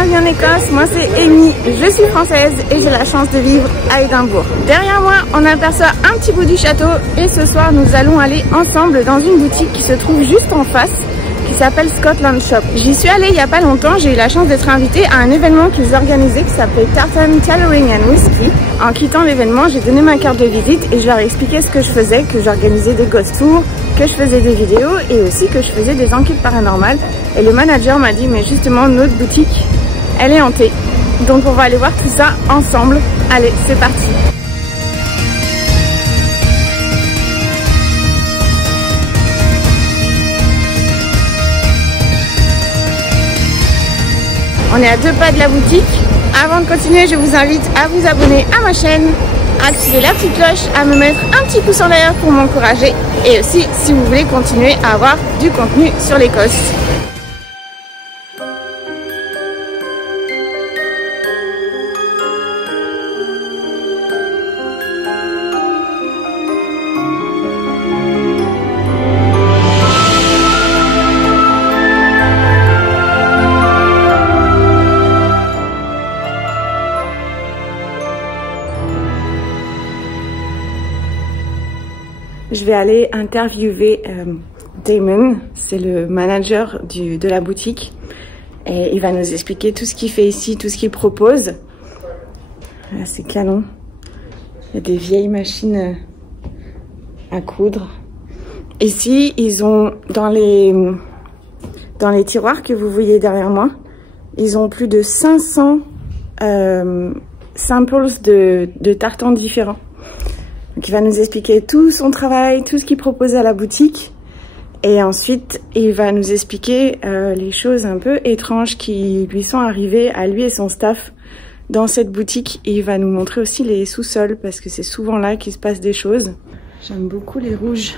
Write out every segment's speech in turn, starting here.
bienvenue en Écosse, moi c'est Amy, je suis française et j'ai la chance de vivre à Édimbourg. Derrière moi, on aperçoit un petit bout du château et ce soir nous allons aller ensemble dans une boutique qui se trouve juste en face, qui s'appelle Scotland Shop. J'y suis allée il n'y a pas longtemps, j'ai eu la chance d'être invitée à un événement qu'ils organisaient qui s'appelait Tartan Tailoring and Whisky. En quittant l'événement, j'ai donné ma carte de visite et je leur ai expliqué ce que je faisais, que j'organisais des ghost tours, que je faisais des vidéos et aussi que je faisais des enquêtes paranormales. Et le manager m'a dit, mais justement, notre boutique, elle est hantée. Donc on va aller voir tout ça ensemble. Allez, c'est parti. On est à 2 pas de la boutique. Avant de continuer, je vous invite à vous abonner à ma chaîne, à activer la petite cloche, à me mettre un petit pouce en l'air pour m'encourager et aussi si vous voulez continuer à avoir du contenu sur l'Écosse. Je vais aller interviewer Damon, c'est le manager de la boutique et il va nous expliquer tout ce qu'il fait ici, tout ce qu'il propose. Là, c'est canon. Il y a des vieilles machines à coudre. Ici, ils ont dans les tiroirs que vous voyez derrière moi, ils ont plus de 500 samples de tartans différents. Donc il va nous expliquer tout son travail, tout ce qu'il propose à la boutique. Et ensuite, il va nous expliquer les choses un peu étranges qui lui sont arrivées à lui et son staff dans cette boutique. Et il va nous montrer aussi les sous-sols parce que c'est souvent là qu'il se passe des choses. J'aime beaucoup les rouges.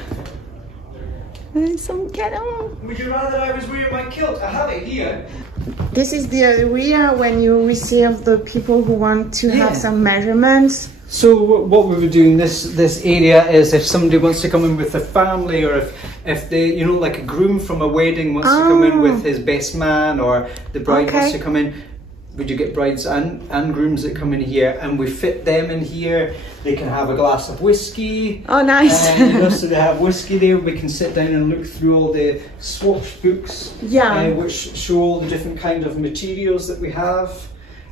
Ils sont canons. Would you rather I was wearing my kilt? I have it here. This is the area when you receive the people who want to have some measurements. So what we would do in this area is if somebody wants to come in with their family, or if they, you know, like a groom from a wedding wants to come in with his best man, or the bride wants to come in, would you get brides and grooms that come in here, and we fit them in here. They can have a glass of whiskey. Oh, nice. You know, so they have whiskey there. We can sit down and look through all the swatch books, which show all the different kind of materials that we have.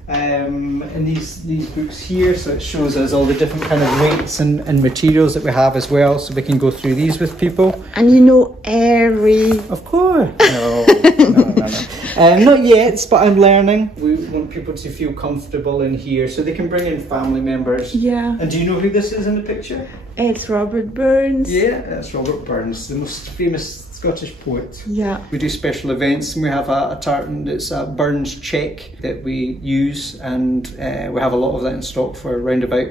In these books here, so it shows us all the different kind of weights and materials that we have as well, so we can go through these with people. And you know every... Of course. No. Not yet, but I'm learning. We want people to feel comfortable in here, so they can bring in family members. Yeah. And do you know who this is in the picture? It's Robert Burns. Yeah, that's Robert Burns, the most famous Scottish poet. Yeah. We do special events, and we have a tartan that's a Burns check that we use, and we have a lot of that in stock for around about,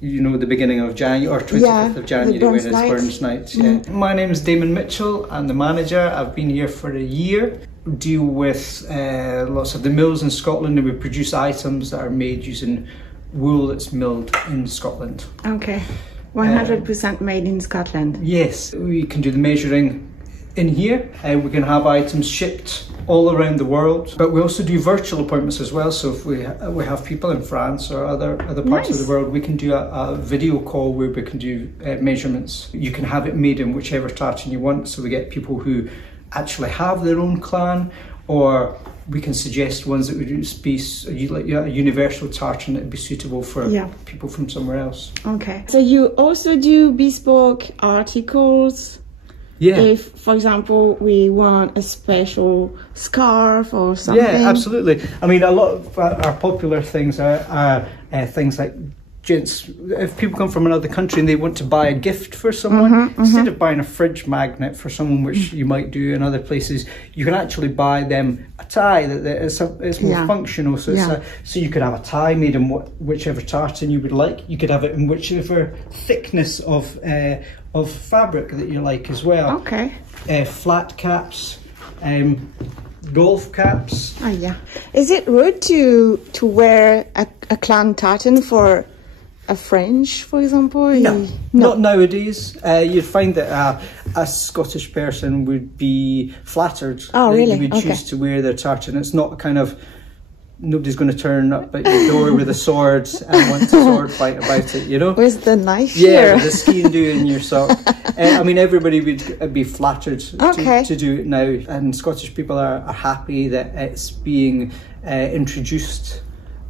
you know, the beginning of January or 25th of January when it's Burns Night. Yeah. My name is Damon Mitchell. I'm the manager. I've been here for a year. Deal with lots of the mills in Scotland, and we produce items that are made using wool that's milled in Scotland. Okay. 100% made in Scotland. Yes, we can do the measuring in here. We can have items shipped all around the world, but we also do virtual appointments as well. So if we have people in France or other parts of the world, we can do a video call where we can do measurements. You can have it made in whichever tartan you want. So we get people who actually have their own clan, or we can suggest ones that would be like a universal tartan that would be suitable for people from somewhere else. Okay. So you also do bespoke articles? Yeah. If, for example, we want a special scarf or something? Yeah, absolutely. I mean, a lot of our popular things are things like gents, if people come from another country and they want to buy a gift for someone, instead of buying a fridge magnet for someone, which you might do in other places, you can actually buy them a tie that it's more functional. So so you could have a tie made in whichever tartan you would like. You could have it in whichever thickness of fabric that you like as well. Okay. Flat caps, golf caps. Oh yeah. Is it rude to wear a clan tartan for a French, for example? No, not nowadays. You'd find that a Scottish person would be flattered that you would choose to wear their tartan. It's not kind of nobody's going to turn up at your door with a sword and want a sword fight about it, you know? With the knife yeah, here. with the ski and do in your sock. I mean, everybody would be flattered to do it now, and Scottish people are happy that it's being introduced.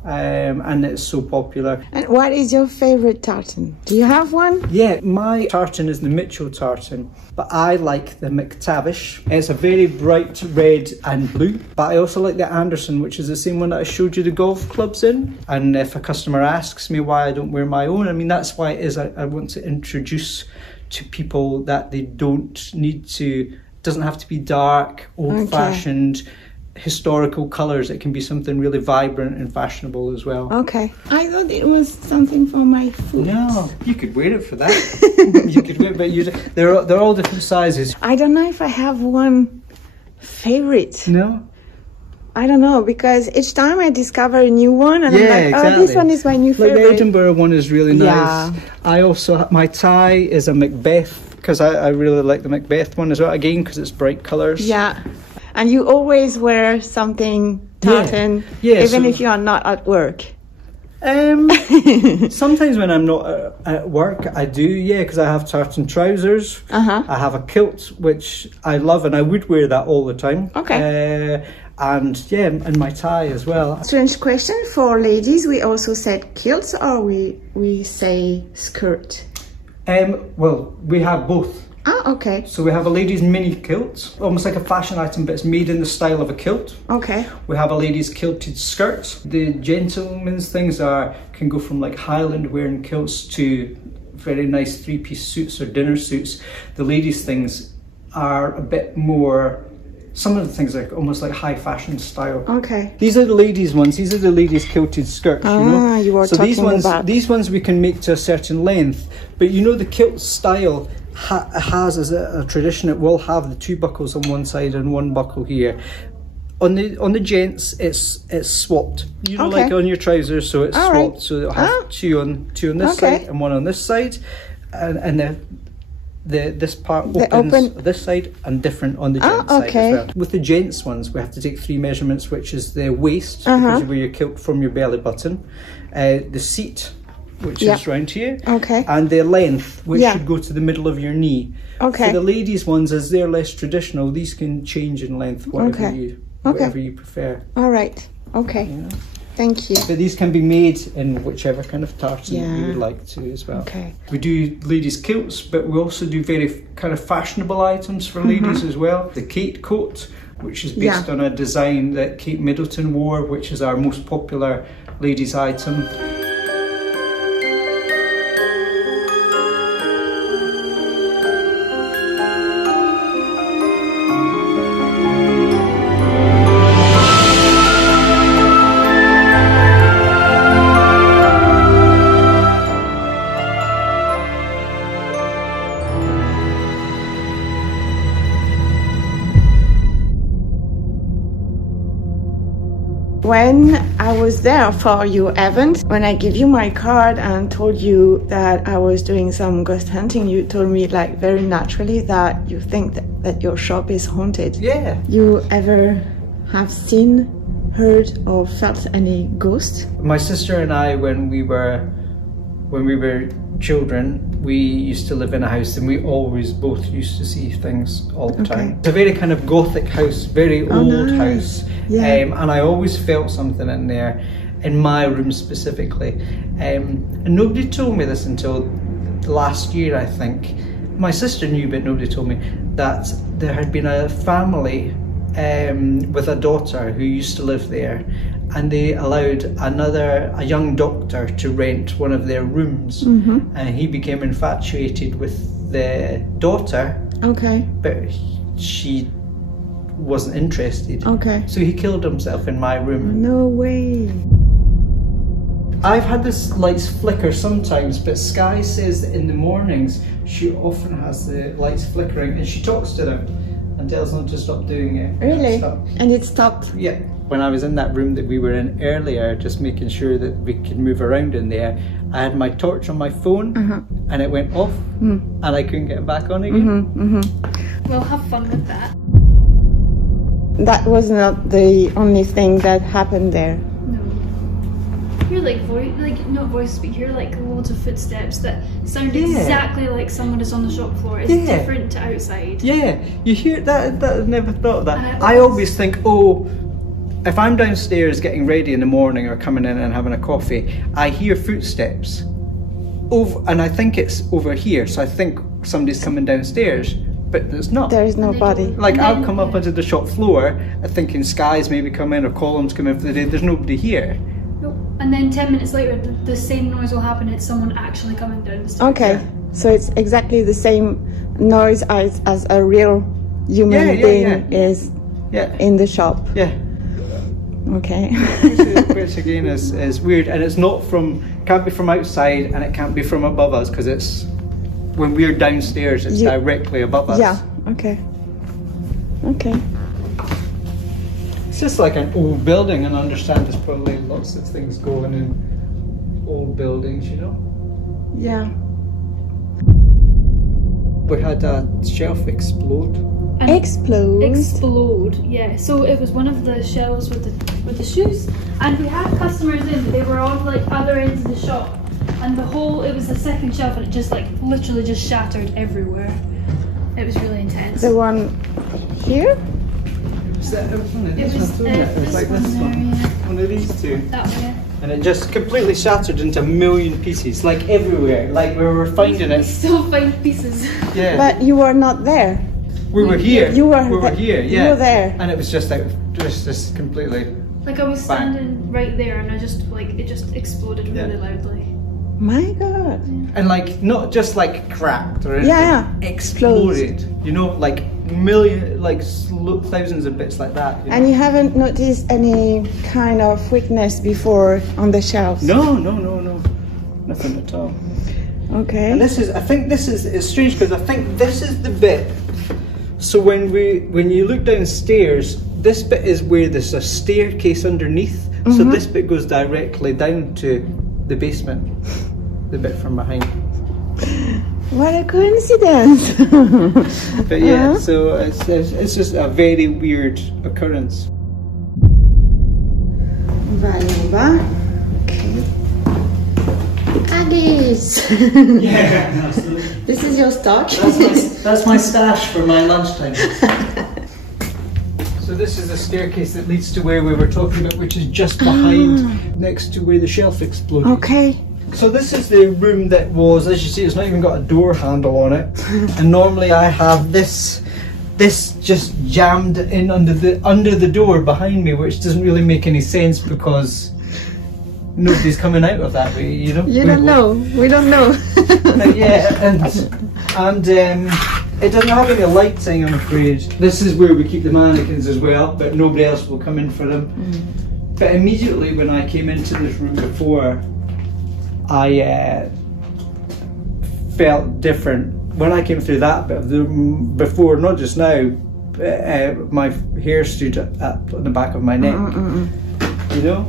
And it's so popular. And what is your favourite tartan? Do you have one? Yeah, my tartan is the Mitchell tartan, but I like the McTavish. It's a very bright red and blue, but I also like the Anderson, which is the same one that I showed you the golf clubs in. And if a customer asks me why I don't wear my own, I mean, that's why it is I want to introduce to people that they don't need to, it doesn't have to be dark, old-fashioned, historical colours. It can be something really vibrant and fashionable as well. Okay. I thought it was something for my foot. No, you could wear it for that. You could wear it, but they're all different sizes. I don't know if I have one favourite. No? I don't know, because each time I discover a new one and I'm like, exactly. oh, this one is my new favourite. Like the Edinburgh one is really nice. Yeah. I also, my tie is a Macbeth, because I really like the Macbeth one as well, again, because it's bright colours. Yeah. And you always wear something tartan, even if you are not at work. Sometimes when I'm not at work, I do, because I have tartan trousers. I have a kilt, which I love, and I would wear that all the time. Okay. And my tie as well. Strange question for ladies. We also said kilts, or we say skirt. Well, we have both. Ah, okay. So we have a ladies' mini kilt, almost like a fashion item, but it's made in the style of a kilt. Okay. We have a ladies' kilted skirt. The gentlemen's things can go from like Highland wearing kilts to very nice three-piece suits or dinner suits. The ladies' things are a bit more, some of the things are almost like high fashion style. Okay. These are the ladies' ones. These are the ladies' kilted skirts, you know. You were so talking about. These ones we can make to a certain length, but you know the kilt style has as a tradition, it will have the two buckles on one side and one buckle here. On the gents, it's swapped. You know, like on your trousers, so it's swapped. Right. So it'll have two on this side and one on this side, and this part opens this side and different on the gents side as well. With the gents ones, we have to take 3 measurements, which is the waist, because you wear your kilt from your belly button, the seat, which is round here, and the length, which should go to the middle of your knee. For the ladies' ones, as they're less traditional, these can change in length, whatever you prefer. All right. Okay. Yeah. Thank you. But these can be made in whichever kind of tartan you would like to as well. Okay. We do ladies' kilts, but we also do very kind of fashionable items for ladies as well. The Kate coat, which is based on a design that Kate Middleton wore, which is our most popular ladies' item. When I was there for your event, when I gave you my card and told you that I was doing some ghost hunting, you told me like very naturally that you think that your shop is haunted. Yeah. You ever have seen, heard or felt any ghosts? My sister and I, when we were children, we used to live in a house and we always both used to see things all the time. It's a very kind of gothic house, very old house. Yeah. And I always felt something in there, in my room specifically. And nobody told me this until last year, I think. My sister knew, but nobody told me that there had been a family with a daughter who used to live there, and they allowed a young doctor to rent one of their rooms, and he became infatuated with the daughter. But she wasn't interested. So he killed himself in my room. No way. I've had this lights flicker sometimes, but Sky says that in the mornings she often has the lights flickering, and she talks to them and tells them to stop doing it. Really? And it stopped? Yeah. When I was in that room that we were in earlier, just making sure that we could move around in there, I had my torch on my phone and it went off and I couldn't get it back on again. We'll have fun with that. That was not the only thing that happened there. like not voices, but you hear like loads of footsteps that sound exactly like someone is on the shop floor. It's different to outside. Yeah, you hear that? I never thought of that. I always think, oh, if I'm downstairs getting ready in the morning or coming in and having a coffee, I hear footsteps. And I think it's over here, so I think somebody's coming downstairs, but there's not. There is nobody. Like I'll come up onto the shop floor thinking Sky's maybe come in or Column's come in for the day. There's nobody here. Nope. And then 10 minutes later, the same noise will happen. It's someone actually coming down the stairs. Okay, so it's exactly the same noise as a real human being is in the shop. Yeah. Okay. which again is weird, and it's not can't be from outside, and it can't be from above us, because it's when we're downstairs, it's directly above us. Yeah. Okay. Okay. It's just like an old building, and I understand there's probably lots of things going in old buildings, you know. Yeah. We had a shelf explode. Explode, yeah. So it was one of the shelves with the shoes, and we had customers in. They were on like other ends of the shop, and it was the second shelf, and it just like literally just shattered everywhere. It was really intense. The one here? Was that It was like this one. Yeah. One of these two. That one, yeah. And it just completely shattered into a million pieces, like everywhere. Like we were finding it. Still find pieces. Yeah. But you were not there. We were here. We were here. Yeah. You were there. And it was just just completely. Like I was standing right there, and it just exploded really loudly. My God. And like not just like cracked or anything. Yeah. Exploded. You know, like thousands of bits like that. You know? And you haven't noticed any kind of weakness before on the shelves? No. Nothing at all. Okay. And I think this is strange, because I think this is the bit. So when you look downstairs, this bit is where there's a staircase underneath. So this bit goes directly down to the basement, the bit from behind. What a coincidence! But yeah, so it's just a very weird occurrence. Valova. Okay. Alice! Yeah, This is your stock. that's my stash for my lunchtime. So this is the staircase that leads to where we were talking about, which is just behind, next to where the shelf exploded. Okay. So this is the room that was, as you see, it's not even got a door handle on it. And normally I have this just jammed in under the door behind me, which doesn't really make any sense because nobody's coming out of that way, you know. You don't know. We don't know. Yeah, and it doesn't have any lighting, I'm afraid. This is where we keep the mannequins as well, but nobody else will come in for them. But immediately when I came into this room before, I felt different. When I came through that bit of the room before, not just now, my hair stood up on the back of my neck. You know?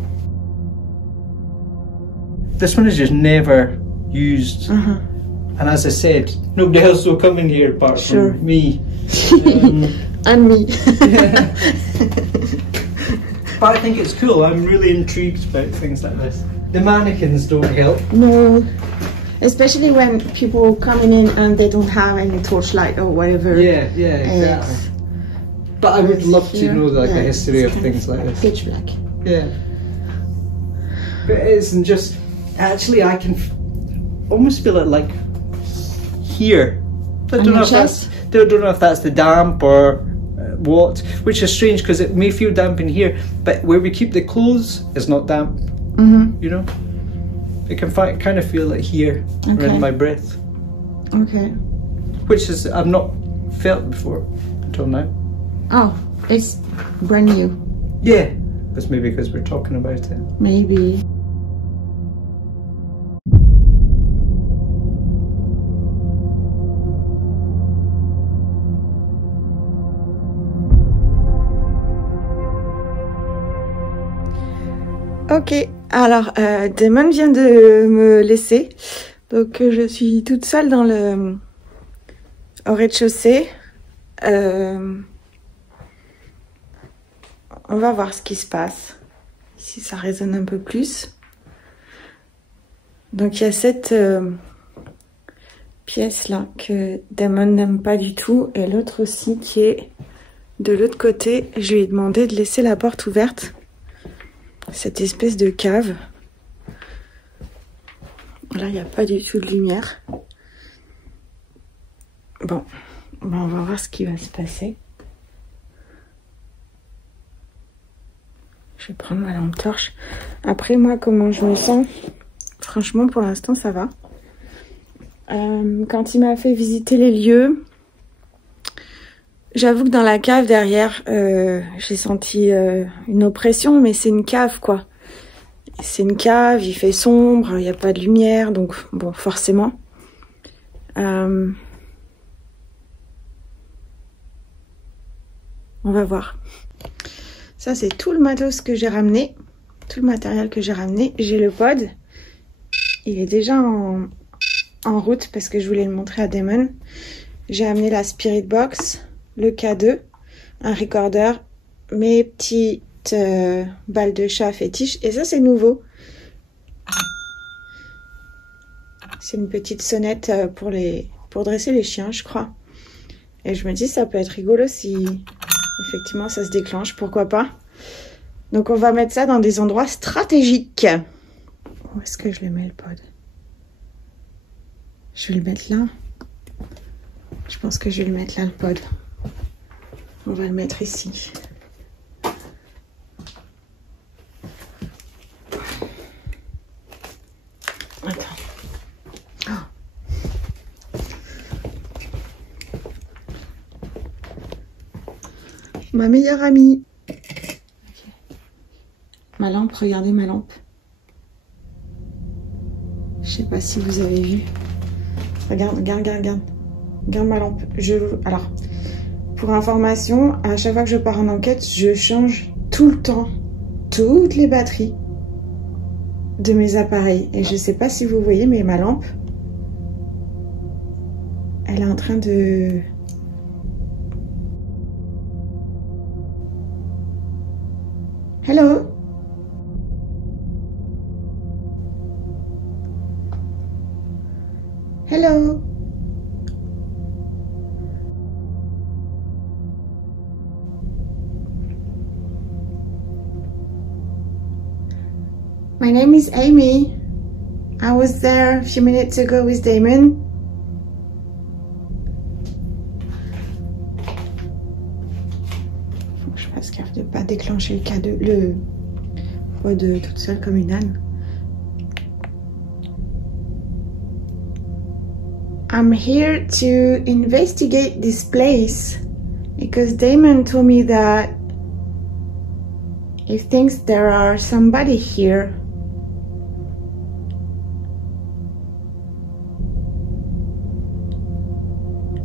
This one is just never used. And as I said, nobody else will come in here apart from me. And me. But I think it's cool. I'm really intrigued about things like this. The mannequins don't help. No. Especially when people coming in and they don't have any torchlight or whatever. Yeah, exactly. But I would love to know the history of things like this. Pitch black. Yeah. But it isn't just... Actually, I can almost feel it like here. I don't know if that's the damp or what, which is strange because it may feel damp in here, but where we keep the clothes is not damp. You know, I can kind of feel it here around my breath. Okay. Which is I've not felt before until now. Oh, it's brand new. Yeah, that's maybe because we're talking about it. Maybe. Ok, alors Damon vient de me laisser, donc je suis toute seule au rez-de-chaussée. On va voir ce qui se passe, si ça résonne un peu plus. Donc il y a cette pièce là que Damon n'aime pas du tout et l'autre aussi qui est de l'autre côté. Je lui ai demandé de laisser la porte ouverte. Cette espèce de cave. Là il n'y a pas du tout de lumière. Bon, on va voir ce qui va se passer. Je vais prendre ma lampe torche. Après moi comment je me sens, franchement pour l'instant ça va. Quand il m'a fait visiter les lieux, j'avoue que dans la cave derrière, j'ai senti une oppression, mais c'est une cave quoi. C'est une cave, il fait sombre, il n'y a pas de lumière, donc bon, forcément. On va voir. Ça c'est tout le matos que j'ai ramené, tout le matériel que j'ai ramené. J'ai le pod, il est déjà en route parce que je voulais le montrer à Damon. J'ai amené la Spirit Box, le K2, un recorder, mes petites balles de chat fétiche. Et ça c'est nouveau. C'est une petite sonnette pour dresser les chiens je crois. Et je me dis ça peut être rigolo si effectivement ça se déclenche, pourquoi pas. Donc on va mettre ça dans des endroits stratégiques. Où est-ce que je le mets le pod? Je vais le mettre là. Je pense que je vais le mettre là, le pod. On va le mettre ici. Attends. Oh. Ma meilleure amie. Okay. Ma lampe, regardez ma lampe. Je sais pas si vous avez vu. Regarde. Regarde ma lampe. Alors, pour information, à chaque fois que je pars en enquête, je change tout le temps toutes les batteries de mes appareils. Et je sais pas si vous voyez, mais ma lampe, elle est en train de... Hello? Hello? My name is Amy. I was there a few minutes ago with Damon. Faut que je fasse gaffe de ne pas déclencher le K2, le pod toute seule comme une âne. I'm here to investigate this place because Damon told me that he thinks there are somebody here.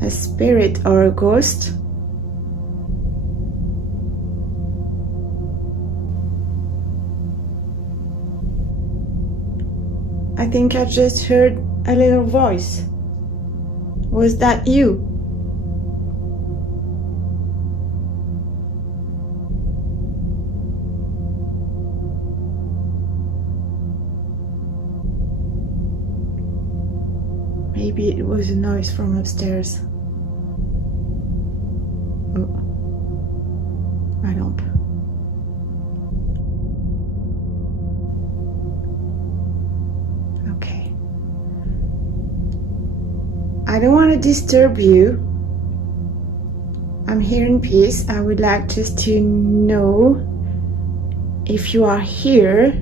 A spirit or a ghost. I think I just heard a little voice. Was that you? Maybe it was a noise from upstairs. Oh, my lampe. Okay. I don't want to disturb you. I'm here in peace. I would like just to know if you are here.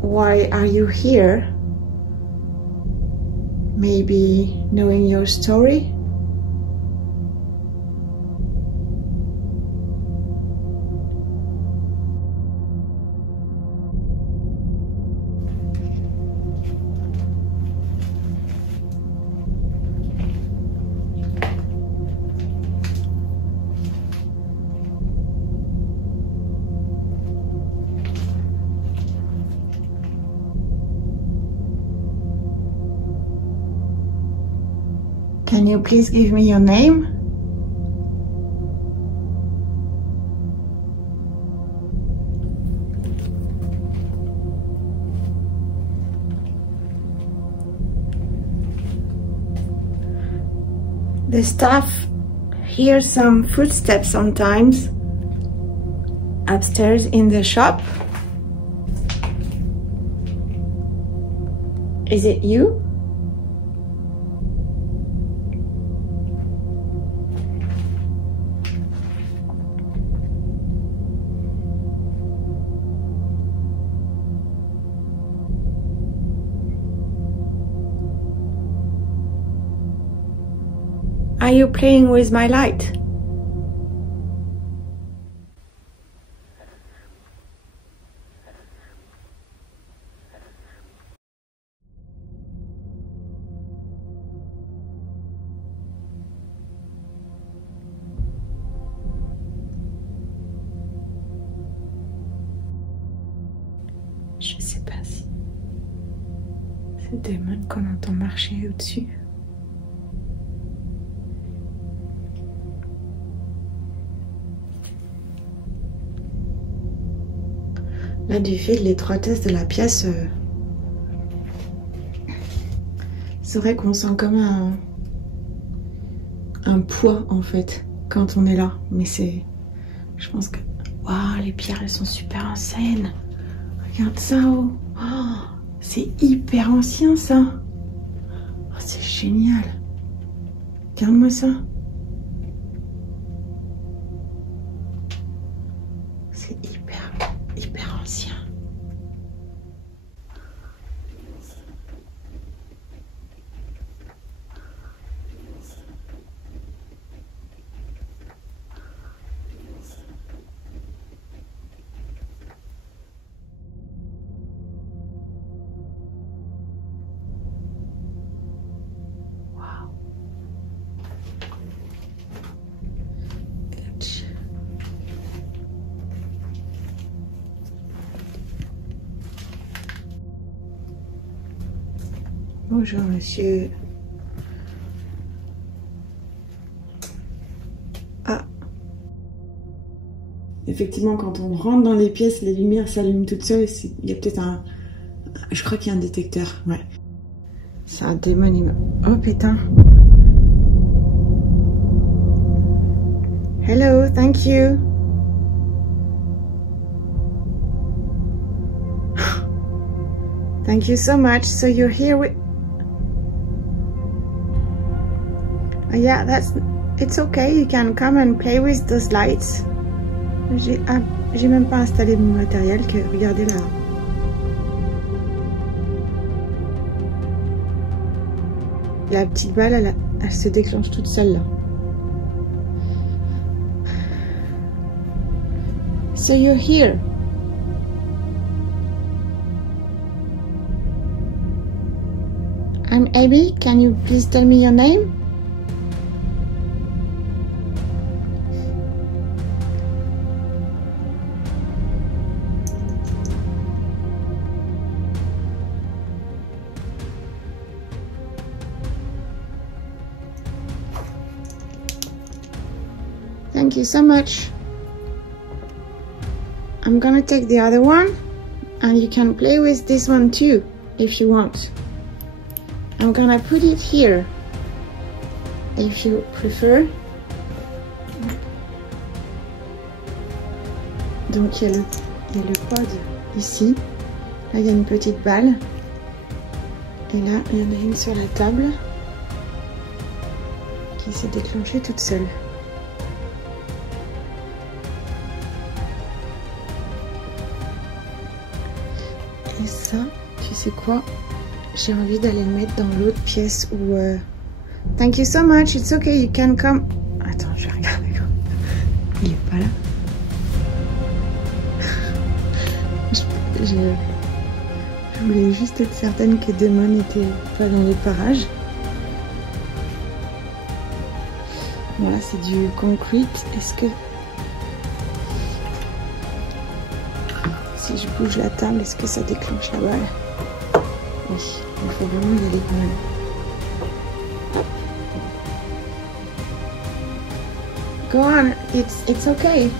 Why are you here? Maybe knowing your story? Can you please give me your name? The staff hear some footsteps sometimes upstairs in the shop. Is it you? Are you playing with my light? Je sais pas si c'est le démon qu'on entend marcher au-dessus. Là, du fait de l'étroitesse de la pièce, c'est vrai qu'on sent comme un poids en fait quand on est là. Mais c'est, je pense que, waouh, les pierres elles sont super anciennes. Regarde ça, oh, oh c'est hyper ancien ça. Oh, c'est génial. Regarde-moi ça. C'est hyper ancien. Wow. Bonjour monsieur. Ah. Effectivement, quand on rentre dans les pièces, les lumières s'allument toutes seules. Il y a peut-être un... Je crois qu'il y a un détecteur, ouais. C'est un démon. Oh putain. Hello, thank you. Thank you so much. So you're here with... Yeah, it's okay. You can come and play with those lights. J'ai même pas installé mon matériel que regardez là. La petite balle, elle se déclenche toute seule là. So you're here. I'm Abby. Can you please tell me your name? Thank you so much. I'm gonna take the other one and you can play with this one too if you want. I'm gonna put it here if you prefer. Donc il y a le pod ici. Là il y a une petite balle. Et là il y en a une sur la table qui s'est déclenchée toute seule. Et ça, tu sais quoi? J'ai envie d'aller le mettre dans l'autre pièce où... Thank you so much, it's okay, you can come... Attends, je vais regarder. Il est pas là. Je voulais juste être certaine que Damon n'était pas dans les parages. Voilà, c'est du concrete. Est-ce que... Si je bouge la table, est-ce que ça déclenche la balle? Oui, il faut vraiment y aller quand même. Go on, it's okay.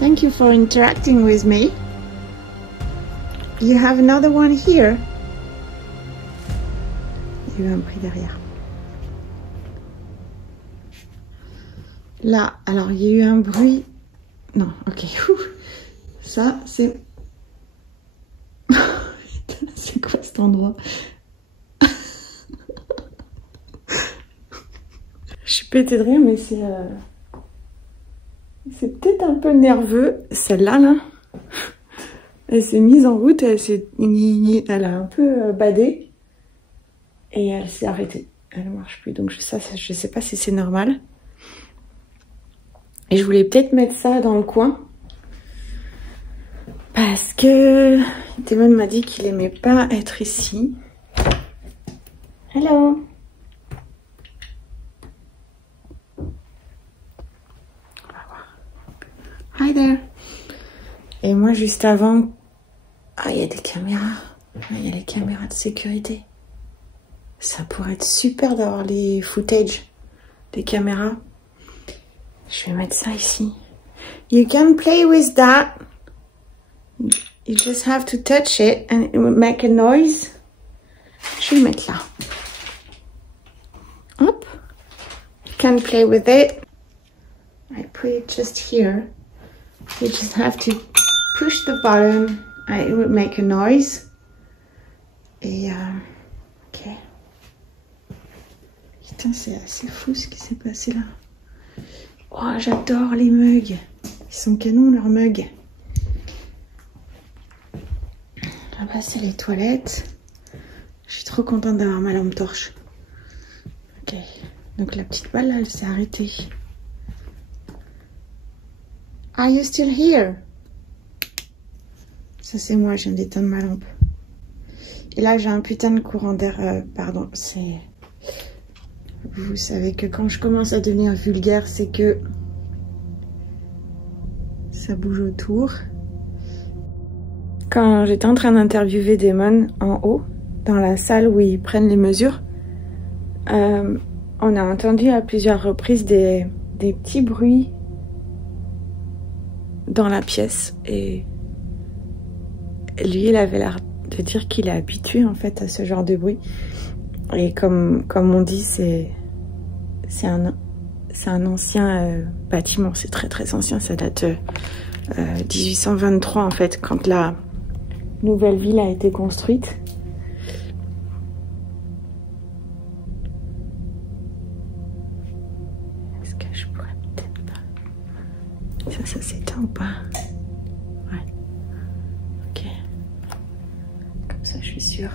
Thank you for interacting with me. You have another one here. Il y a eu un bruit derrière. Là, alors il y a eu un bruit. Non, ok. Ça, c'est... C'est quoi cet endroit? Je suis pétée de rire, mais c'est... C'est peut-être un peu nerveux, celle-là, là. Elle s'est mise en route, elle a un peu badé. Et elle s'est arrêtée. Elle ne marche plus, donc je sais pas si c'est normal. Et je voulais peut-être mettre ça dans le coin. Parce que Damon m'a dit qu'il aimait pas être ici. Hello. On va voir. Hi there. Et moi, juste avant... Ah, il y a des caméras. Il y a les caméras de sécurité. Ça pourrait être super d'avoir les footage des caméras. Je vais mettre ça ici. You can play with that. You just have to touch it and it will make a noise. Je vais le mettre là. Hop. You can play with it. I put it just here. You just have to push the button and it will make a noise. Et ok. Putain, c'est assez fou ce qui s'est passé là. Oh, j'adore les mugs. Ils sont canons, leurs mugs. Là-bas, c'est les toilettes. Je suis trop contente d'avoir ma lampe torche. Ok. Donc, la petite balle, là, elle s'est arrêtée. Are you still here? Ça, c'est moi, je viens d'éteindre ma lampe. Et là, j'ai un putain de courant d'air. Pardon, c'est... Vous savez que quand je commence à devenir vulgaire, c'est que ça bouge autour. Quand j'étais en train d'interviewer Damon en haut, dans la salle où ils prennent les mesures, on a entendu à plusieurs reprises des petits bruits dans la pièce. Et lui, il avait l'air de dire qu'il est habitué en fait à ce genre de bruit. Et comme on dit, c'est un ancien bâtiment, c'est très très ancien, ça date 1823 en fait, quand la nouvelle ville a été construite. Est-ce que je pourrais peut-être pas... Ça s'éteint ou pas? Ouais. Ok. Comme ça je suis sûre.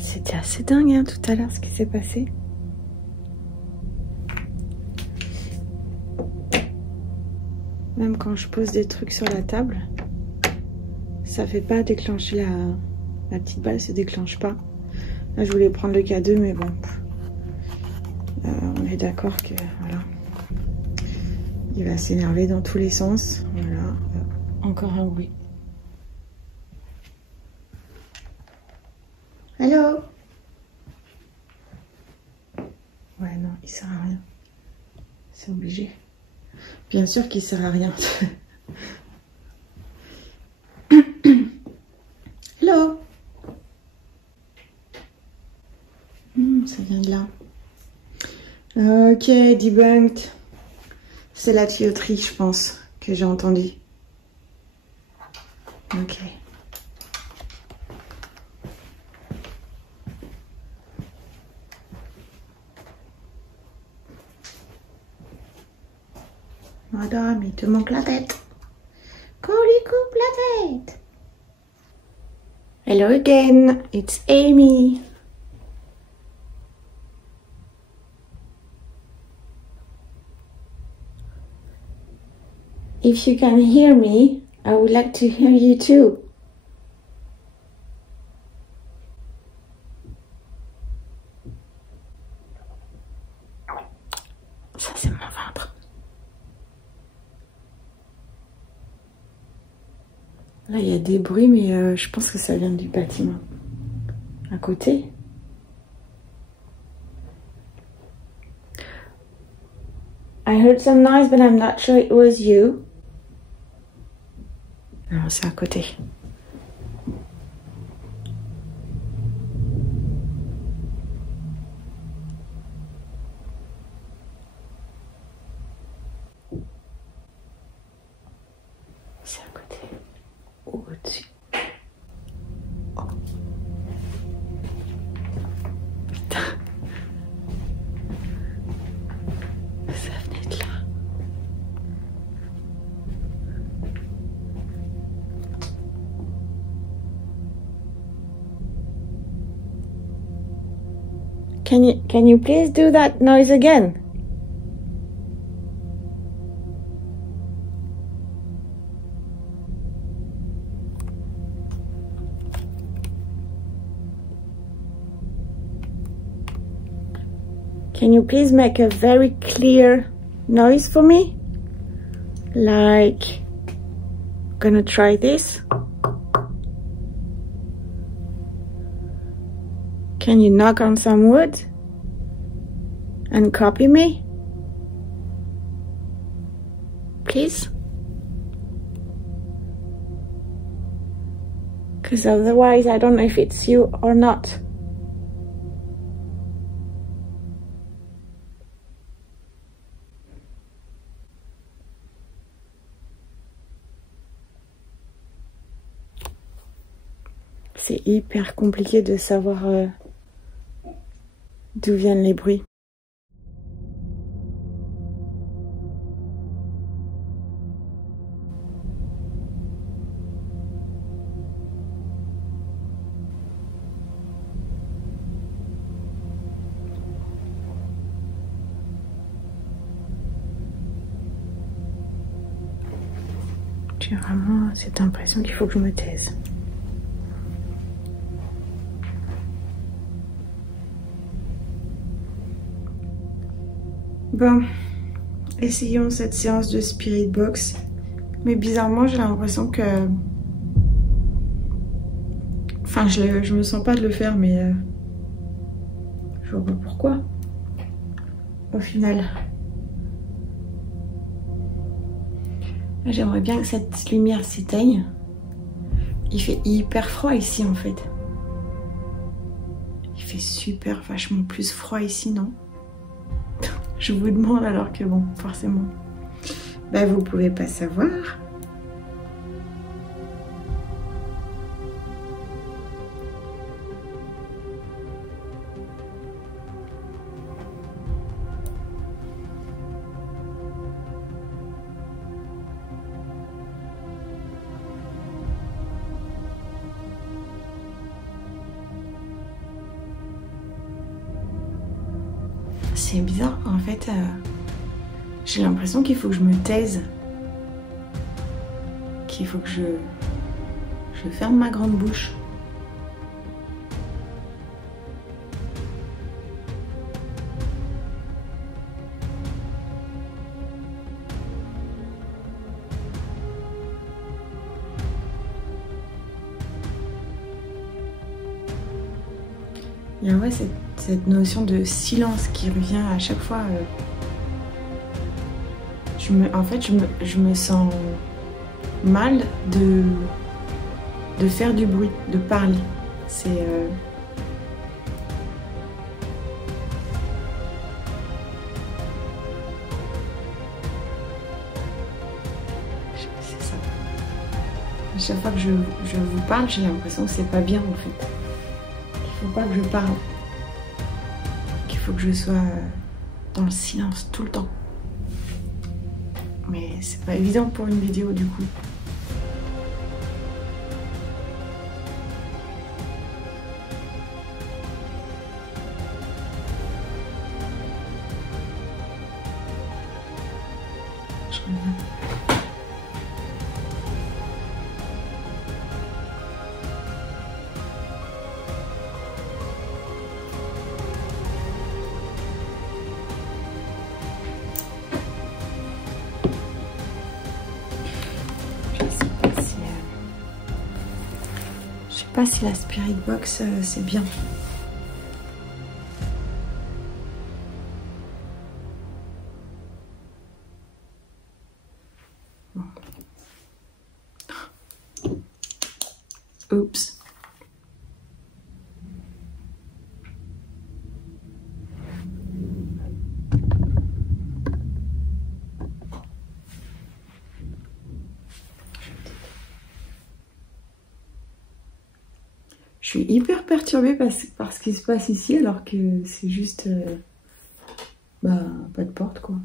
C'était assez dingue hein, tout à l'heure ce qui s'est passé. Même quand je pose des trucs sur la table, ça fait pas déclencher la petite balle, se déclenche pas. Là je voulais prendre le K2 mais bon, on est d'accord que voilà, il va s'énerver dans tous les sens. Voilà, encore un bruit. Allô? Ouais, non, il sert à rien. C'est obligé. Bien sûr qu'il sert à rien. Hello? Ça vient de là. Ok, debunked. C'est la tuyauterie, je pense, que j'ai entendu. Ok. Madame, il te manque la tête. Qu'on lui coupe la tête. Hello again, it's Amy. If you can hear me, I would like to hear you too. Ça, c'est mon ventre. Là, il y a des bruits, mais je pense que ça vient du bâtiment. À côté. I heard some noise, but I'm not sure it was you. Non, c'est à côté. C'est à côté. Ou au-dessus. Oh. Putain. Ça venait de là. Can you please do that noise again? Can you please make a very clear noise for me? Like, I'm gonna try this. Can you knock on some wood and copy me? Please? Because otherwise I don't know if it's you or not. C'est hyper compliqué de savoir d'où viennent les bruits. J'ai vraiment cette impression qu'il faut que je me taise. Bon, essayons cette séance de Spirit Box. Mais bizarrement, j'ai l'impression que... Enfin, je me sens pas de le faire, mais... Je vois pas pourquoi. Au final. J'aimerais bien que cette lumière s'éteigne. Il fait hyper froid ici, en fait. Il fait super, vachement plus froid ici, non ? Je vous demande alors que bon, forcément, bah, vous pouvez pas savoir. C'est bizarre, en fait, j'ai l'impression qu'il faut que je me taise, qu'il faut que je ferme ma grande bouche. Il y a ouais, cette notion de silence qui revient à chaque fois. En fait, je me sens mal de faire du bruit, de parler. C'est... C'est ça. À chaque fois que je vous parle, j'ai l'impression que c'est pas bien en fait. Qu'il faut pas que je parle. Qu'il faut que je sois dans le silence tout le temps. Mais c'est pas évident pour une vidéo du coup. Je reviens. Je sais pas si la Spirit Box c'est bien. Bon. Oups. Je suis hyper perturbée par ce qui se passe ici alors que c'est juste bah pas de porte quoi.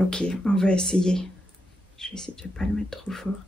Ok, on va essayer. Je vais essayer de ne pas le mettre trop fort.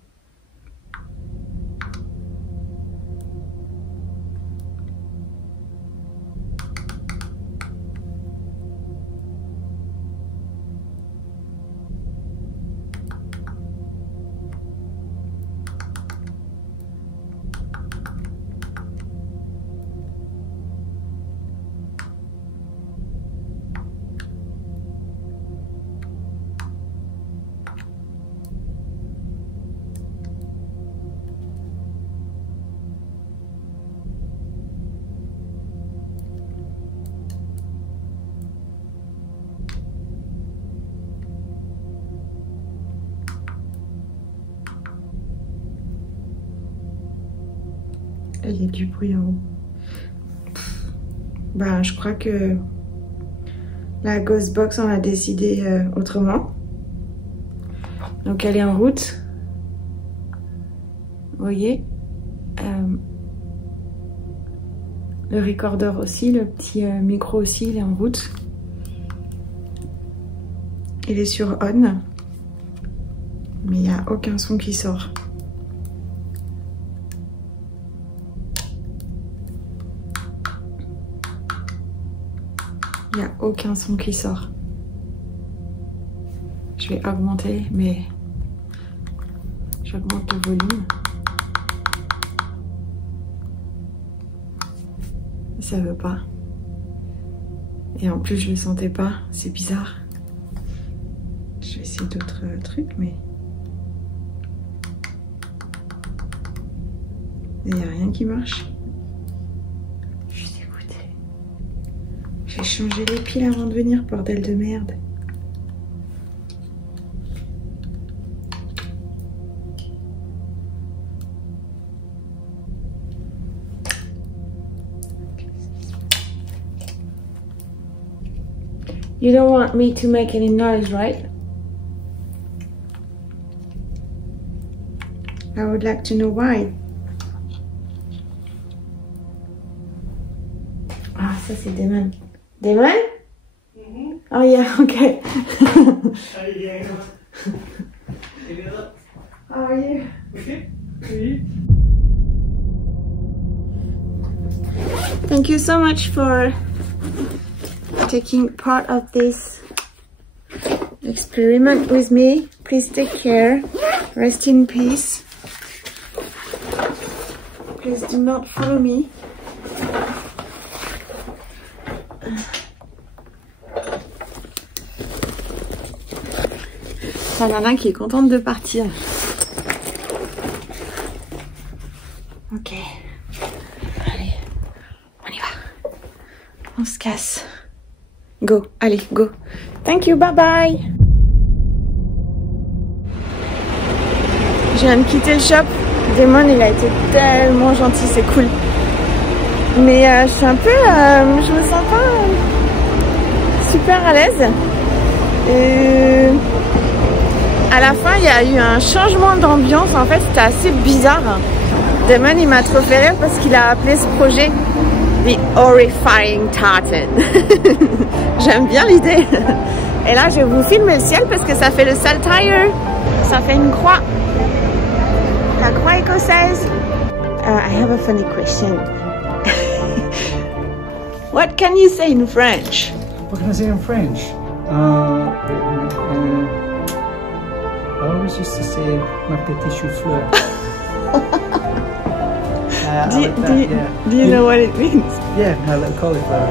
Il y a du bruit en haut. Bah, je crois que la Ghost Box, on a décidé autrement. Donc elle est en route. Vous voyez, le recorder aussi, le petit micro aussi, il est en route. Il est sur on, mais il n'y a aucun son qui sort. Il n'y a aucun son qui sort. Je vais augmenter, mais j'augmente le volume. Ça veut pas. Et en plus, je le sentais pas. C'est bizarre. Je vais essayer d'autres trucs, mais il n'y a rien qui marche. J'ai changé les piles avant de venir, bordel de merde. You don't want me to make any noise, right? I would like to know why. Ah, ça c'est Damon. Damon? Mm-hmm. Oh yeah, okay. How are you doing? How are you? Okay. How are you? Thank you so much for taking part of this experiment with me. Please take care. Rest in peace. Please do not follow me. C'est Nana qui est contente de partir. Ok. Allez, on y va. On se casse. Go, allez, go. Thank you, bye bye. Je viens de quitter le shop. Damon, il a été tellement gentil, c'est cool. Mais je suis un peu... je me sens pas super à l'aise. Et à la fin, il y a eu un changement d'ambiance. En fait, c'était assez bizarre. Damon, il m'a trop fait rire parce qu'il a appelé ce projet The Horrifying Tartan. J'aime bien l'idée. Et là, je vous filme le ciel parce que ça fait le saltire. Ça fait une croix. La croix écossaise. I have a funny question. What can you say in French? What can I say in French? I always used to say ma petit chou-fleur. Do you know what it means? Yeah, a little cauliflower.